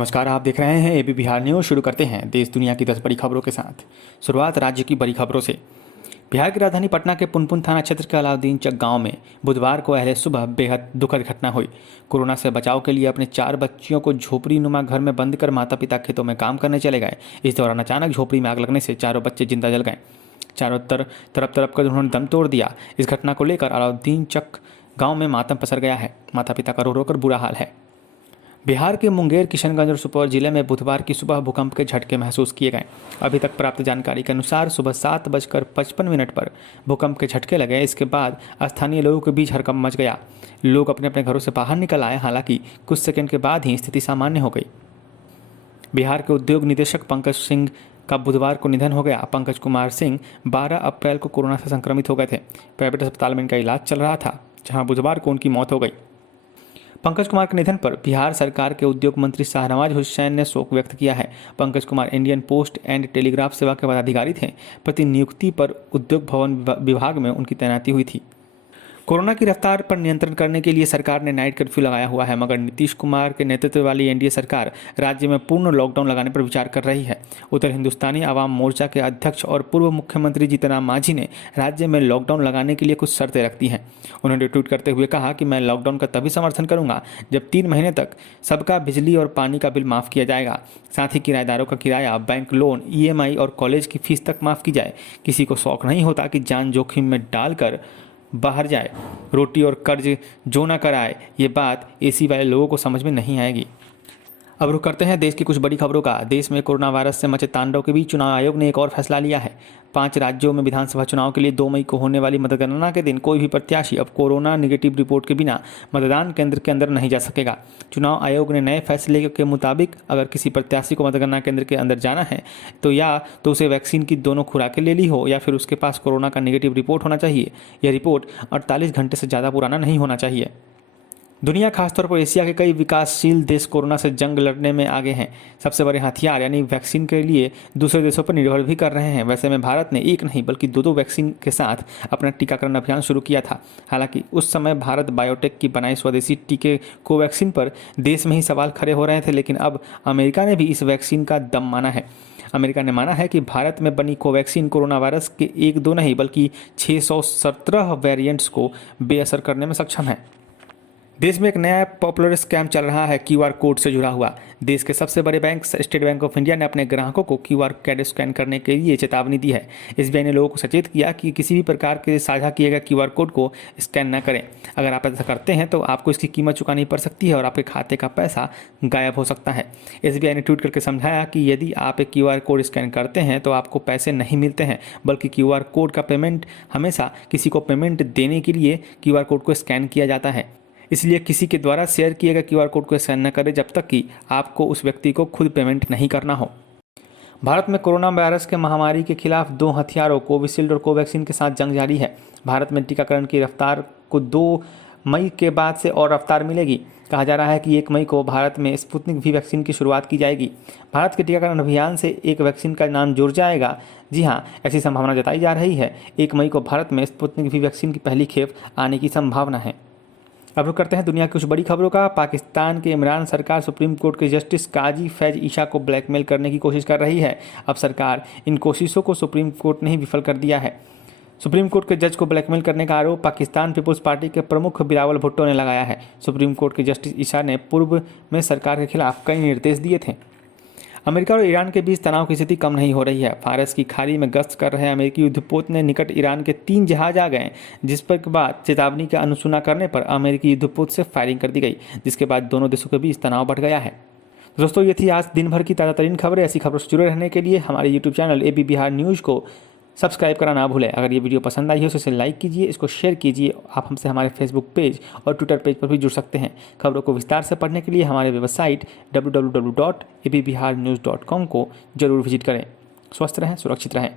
नमस्कार, आप देख रहे हैं एबी बिहार न्यूज़। शुरू करते हैं देश दुनिया की 10 बड़ी खबरों के साथ। शुरुआत राज्य की बड़ी खबरों से। बिहार की राजधानी पटना के पुनपुन थाना क्षेत्र के अलाउद्दीन चक गांव में बुधवार को अहले सुबह बेहद दुखद घटना हुई। कोरोना से बचाव के लिए अपने 4 बच्चियों को झोपड़ी नुमा घर में बंद कर माता पिता खेतों में काम करने चले गए। इस दौरान अचानक झोपड़ी में आग लगने से चारों बच्चे जिंदा जल गए। चारों तरफ कर उन्होंने दम तोड़ दिया। इस घटना को लेकर अलाउद्दीन चक गाँव में मातम पसर गया है। माता पिता का रो रो कर बुरा हाल है। बिहार के मुंगेर, किशनगंज और सुपौल जिले में बुधवार की सुबह भूकंप के झटके महसूस किए गए। अभी तक प्राप्त जानकारी के अनुसार सुबह 7:55 पर भूकंप के झटके लगे। इसके बाद स्थानीय लोगों के बीच हड़कंप मच गया। लोग अपने अपने घरों से बाहर निकल आए। हालांकि कुछ सेकंड के बाद ही स्थिति सामान्य हो गई। बिहार के उद्योग निदेशक पंकज सिंह का बुधवार को निधन हो गया। पंकज कुमार सिंह 12 अप्रैल को कोरोना से संक्रमित हो गए थे। प्राइवेट अस्पताल में इनका इलाज चल रहा था, जहां बुधवार को उनकी मौत हो गई। पंकज कुमार के निधन पर बिहार सरकार के उद्योग मंत्री शाहनवाज हुसैन ने शोक व्यक्त किया है। Pankaj Kumar Indian post and telegraph सेवा के पदाधिकारी थे। प्रतिनियुक्ति पर उद्योग भवन विभाग में उनकी तैनाती हुई थी। कोरोना की रफ्तार पर नियंत्रण करने के लिए सरकार ने नाइट कर्फ्यू लगाया हुआ है, मगर नीतीश कुमार के नेतृत्व वाली एनडीए सरकार राज्य में पूर्ण लॉकडाउन लगाने पर विचार कर रही है। उधर हिंदुस्तानी आवाम मोर्चा के अध्यक्ष और पूर्व मुख्यमंत्री जीतन राम मांझी ने राज्य में लॉकडाउन लगाने के लिए कुछ शर्तें रख दी हैं। उन्होंने ट्वीट करते हुए कहा कि मैं लॉकडाउन का तभी समर्थन करूंगा जब 3 महीने तक सबका बिजली और पानी का बिल माफ़ किया जाएगा। साथ ही किराएदारों का किराया, बैंक लोन, ईएमआई और कॉलेज की फीस तक माफ़ की जाए। किसी को शौक नहीं होता कि जान जोखिम में डालकर बाहर जाए, रोटी और कर्ज जो ना कराए। ये बात एसी वाले लोगों को समझ में नहीं आएगी। अब रुख करते हैं देश की कुछ बड़ी खबरों का। देश में कोरोना वायरस से मचे तांडव के बीच चुनाव आयोग ने एक और फैसला लिया है। 5 राज्यों में विधानसभा चुनाव के लिए 2 मई को होने वाली मतगणना के दिन कोई भी प्रत्याशी अब कोरोना निगेटिव रिपोर्ट के बिना मतदान केंद्र के अंदर नहीं जा सकेगा। चुनाव आयोग ने नए फैसले के मुताबिक अगर किसी प्रत्याशी को मतगणना केंद्र के अंदर जाना है तो उसे वैक्सीन की दोनों खुराकें ले ली हो या फिर उसके पास कोरोना का निगेटिव रिपोर्ट होना चाहिए। यह रिपोर्ट 48 घंटे से ज़्यादा पुराना नहीं होना चाहिए। दुनिया, खासतौर पर एशिया के कई विकासशील देश कोरोना से जंग लड़ने में आगे हैं। सबसे बड़े हथियार यानी वैक्सीन के लिए दूसरे देशों पर निर्भर भी कर रहे हैं। वैसे में भारत ने एक नहीं बल्कि 2 वैक्सीन के साथ अपना टीकाकरण अभियान शुरू किया था। हालांकि उस समय भारत बायोटेक की बनाई स्वदेशी टीके कोवैक्सीन पर देश में ही सवाल खड़े हो रहे थे, लेकिन अब अमेरिका ने भी इस वैक्सीन का दम माना है। अमेरिका ने माना है कि भारत में बनी कोवैक्सीन कोरोना वायरस के 1-2 नहीं बल्कि 617 वेरिएंट्स को बेअसर करने में सक्षम है। देश में एक नया पॉपुलर स्कैम चल रहा है, क्यूआर कोड से जुड़ा हुआ। देश के सबसे बड़े bank state bank of India ने अपने ग्राहकों को क्यूआर कोड स्कैन करने के लिए चेतावनी दी है। एसबीआई ने लोगों को सचेत किया कि किसी भी प्रकार के साझा किए गए क्यूआर कोड को स्कैन न करें। अगर आप ऐसा करते हैं तो आपको इसकी कीमत चुकानी पड़ सकती है और आपके खाते का पैसा गायब हो सकता है। एसबीआई ने ट्वीट करके समझाया कि यदि आप एक क्यूआर कोड स्कैन करते हैं तो आपको पैसे नहीं मिलते हैं, बल्कि क्यूआर कोड का पेमेंट हमेशा किसी को पेमेंट देने के लिए क्यूआर कोड को स्कैन किया जाता है। इसलिए किसी के द्वारा शेयर किए गए क्यूआर कोड को स्कैन न करें जब तक कि आपको उस व्यक्ति को खुद पेमेंट नहीं करना हो। भारत में कोरोना वायरस के महामारी के खिलाफ 2 हथियारों कोविशील्ड और कोवैक्सीन के साथ जंग जारी है। भारत में टीकाकरण की रफ्तार को 2 मई के बाद से और रफ्तार मिलेगी। कहा जा रहा है कि 1 मई को भारत में स्पुतनिक वी वैक्सीन की शुरुआत की जाएगी। भारत के टीकाकरण अभियान से एक वैक्सीन का नाम जुड़ जाएगा। जी हाँ, ऐसी संभावना जताई जा रही है। 1 मई को भारत में स्पुतनिक वी वैक्सीन की पहली खेप आने की संभावना है। अब रुक करते हैं दुनिया की कुछ बड़ी खबरों का। पाकिस्तान के इमरान सरकार सुप्रीम कोर्ट के जस्टिस काजी फैज ईशा को ब्लैकमेल करने की कोशिश कर रही है। अब सरकार इन कोशिशों को सुप्रीम कोर्ट ने ही विफल कर दिया है। सुप्रीम कोर्ट के जज को ब्लैकमेल करने का आरोप पाकिस्तान पीपुल्स पार्टी के प्रमुख बिलावल भुट्टो ने लगाया है। सुप्रीम कोर्ट के जस्टिस ईशा ने पूर्व में सरकार के खिलाफ कई निर्देश दिए थे। अमेरिका और ईरान के बीच तनाव की स्थिति कम नहीं हो रही है। फारस की खाड़ी में गश्त कर रहे अमेरिकी युद्धपोत ने निकट ईरान के 3 जहाज आ गए, जिस पर के बाद चेतावनी का अनसुना करने पर अमेरिकी युद्धपोत से फायरिंग कर दी गई, जिसके बाद दोनों देशों के बीच तनाव बढ़ गया है। दोस्तों, ये थी आज दिन भर की ताज़ा तरीन खबरें। ऐसी खबरों से जुड़े रहने के लिए हमारे YouTube channel AB Bihar news को सब्सक्राइब करना ना भूलें। अगर ये वीडियो पसंद आई हो तो इसे लाइक कीजिए, इसको शेयर कीजिए। आप हमसे हमारे फेसबुक पेज और ट्विटर पेज पर भी जुड़ सकते हैं। खबरों को विस्तार से पढ़ने के लिए हमारे वेबसाइट www.abbiharnews.com को जरूर विजिट करें। स्वस्थ रहें, सुरक्षित रहें।